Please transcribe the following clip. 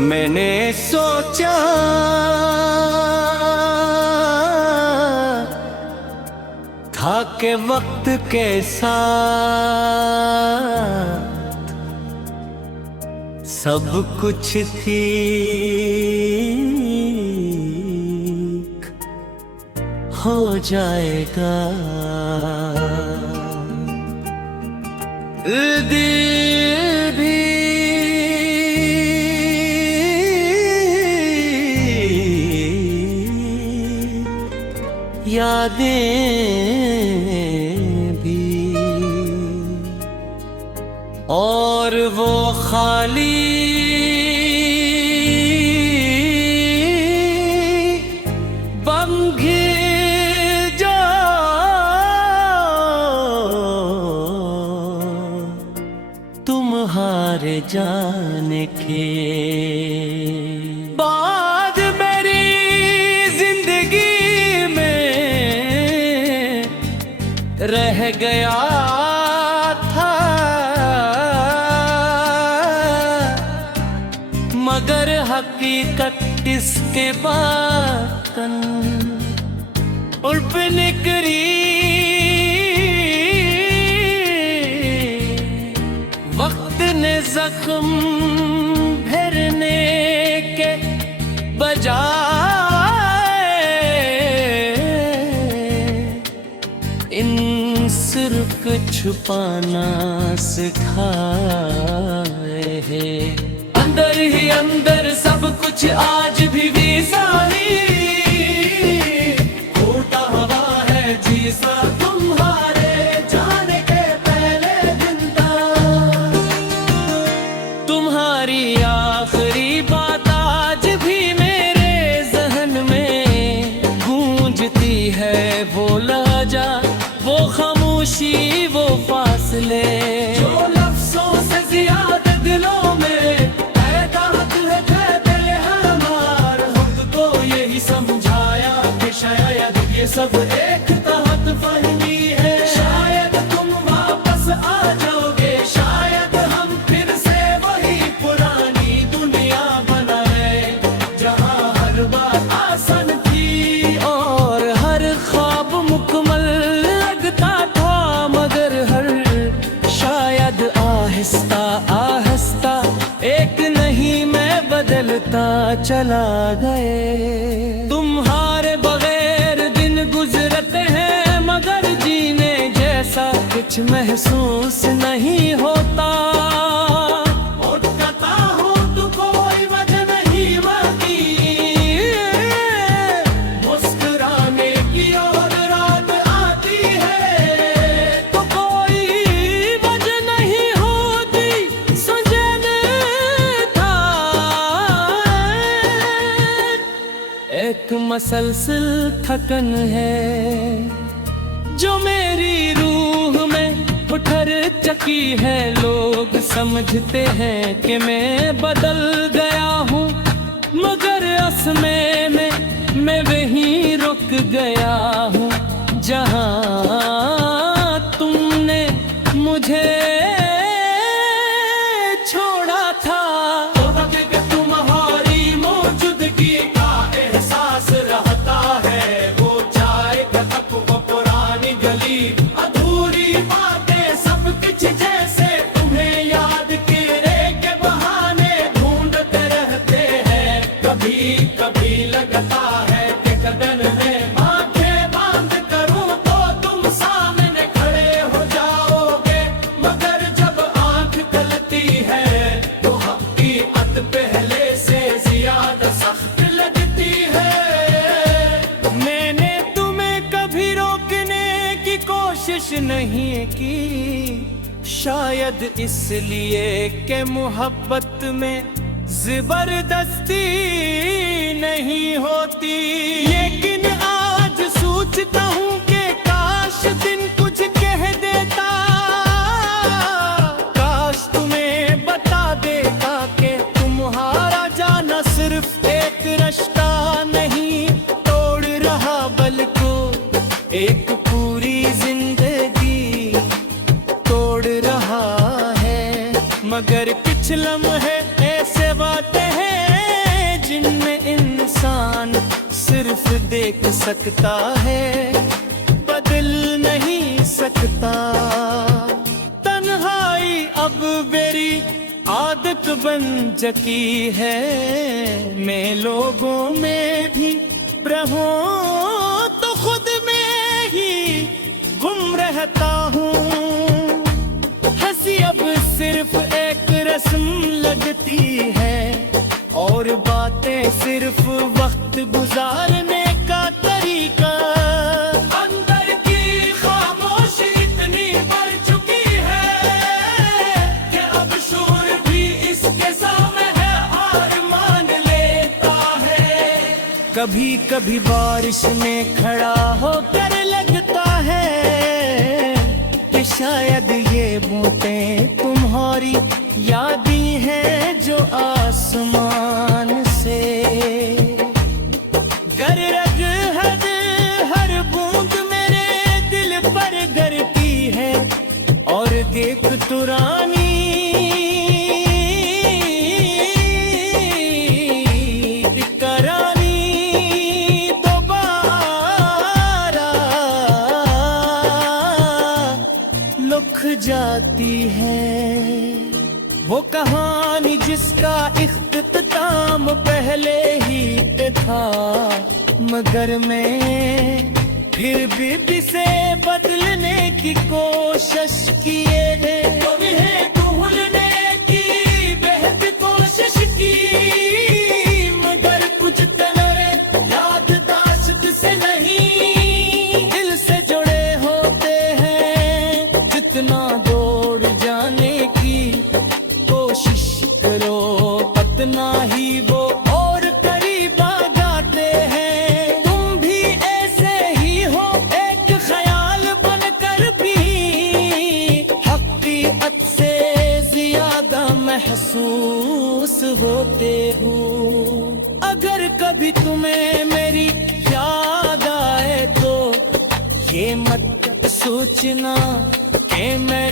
मैंने सोचा था कि वक्त के साथ सब कुछ ठीक हो जाएगा। दिल भी यादें भी और वो खाली बम घिर जो तुम्हारे जाने के बाद मेरी जिंदगी में रह गया था, मगर हकीकत इसके बातन उल्फ निकली। वक्त ने जख्म भरने के बजाय इन सिर्फ छुपाना सिखाए है। अंदर ही अंदर सब कुछ आज भी विसारी, होता हवा है जीसा तुम्हारे जाने के पहले दिन तक। तुम्हारी आखिरी बात आज भी मेरे जहन में गूंजती है। वो लहजा, वो खामोशी, वो फासले जो लफ्जों से ज्यादा दिलों में पैदा है बेहमार। खुद को यही समझाया कि शायद ये सब एक तहत फहमी है। शायद तुम वापस आ जाओगे, शायद हम फिर से वही पुरानी दुनिया बनाए जहां हर बात आसान थी और हर ख्वाब मुकम्मल लगता था। मगर हर शायद आहिस्ता आहिस्ता एक नहीं मैं बदलता चला गए। तुम्हारे बगैर दिन गुजरते हैं मगर जीने जैसा कुछ महसूस नहीं होता। उठता हूँ तो कोई वजह नहीं बाकी, मुस्कुराने की और रात आती है तो कोई वजह नहीं होती। सुनने था एक मसलसल थकन है जो मेरी रूह में उठर चकी है। लोग समझते हैं कि मैं बदल गया हूँ, मगर असमे में मैं वहीं रुक गया हूँ जहाँ तुमने मुझे छोड़ा था। तुम्हारी मौजूदगी का एहसास रहता है, वो चाय का कप, वो पुरानी गली, अधूरी बातें, सब कुछ जैसे तुम्हें याद करे के बहाने ढूंढते रहते हैं। कभी कभी लगता है कि कदर है आंखें बंद करूं तो तुम सामने खड़े हो जाओगे, मगर जब आंख खुलती है तो हकीकत पहले से ज्यादा सख्त लगती है। मैंने तुम्हें कभी रोकने की कोशिश नहीं की, शायद इसलिए कि मोहब्बत में जबरदस्ती नहीं होती। लेकिन आज सोचता हूँ कि काश दिन कुछ कह देता, काश तुम्हें बता देता कि तुम्हारा जाना सिर्फ एक रिश्ता नहीं तोड़ रहा बल्कि एक पूरी जिंदगी तोड़ रहा है। मगर कुछ लम्हे ऐसे बातें हैं सिर्फ देख सकता है, बदल नहीं सकता। तन्हाई अब मेरी आदत बन चुकी है, मैं लोगों में भी रहूं तो खुद में ही गुम रहता हूँ। हंसी अब सिर्फ एक रस्म लगती है, और बातें सिर्फ वक्त गुजारने का तरीका। अंदर की खामोशी इतनी बढ़ चुकी है कि अब शोर भी इसके सामने है, हार मान लेता है। कभी कभी बारिश में खड़ा होकर लगता है कि शायद ये बूंदें तुम्हारी यादें हैं जो आसमान से। गर रग हद हर बूंद मेरे दिल पर गिरती है, और देख तू रानी करानी दोबारा लुक जाती है। वो कहानी जिसका इख्तिताम पहले ही पे था, मगर मैं फिर भी से बदलने की कोशिश किए थे। तुम्हें भूलने की बेहद कोशिश की, मगर कुछ तेरे याददाश्त से नहीं। दिल से जुड़े होते हैं जितना दौड़ जाने की कोशिश करो, उतना ही वो और करीब आ जाते हैं। तुम भी ऐसे ही हो, एक ख्याल बनकर भी हकीकत से ज्यादा महसूस होते हो। अगर कभी तुम्हें मेरी याद आए तो ये मत सोचना कि मैं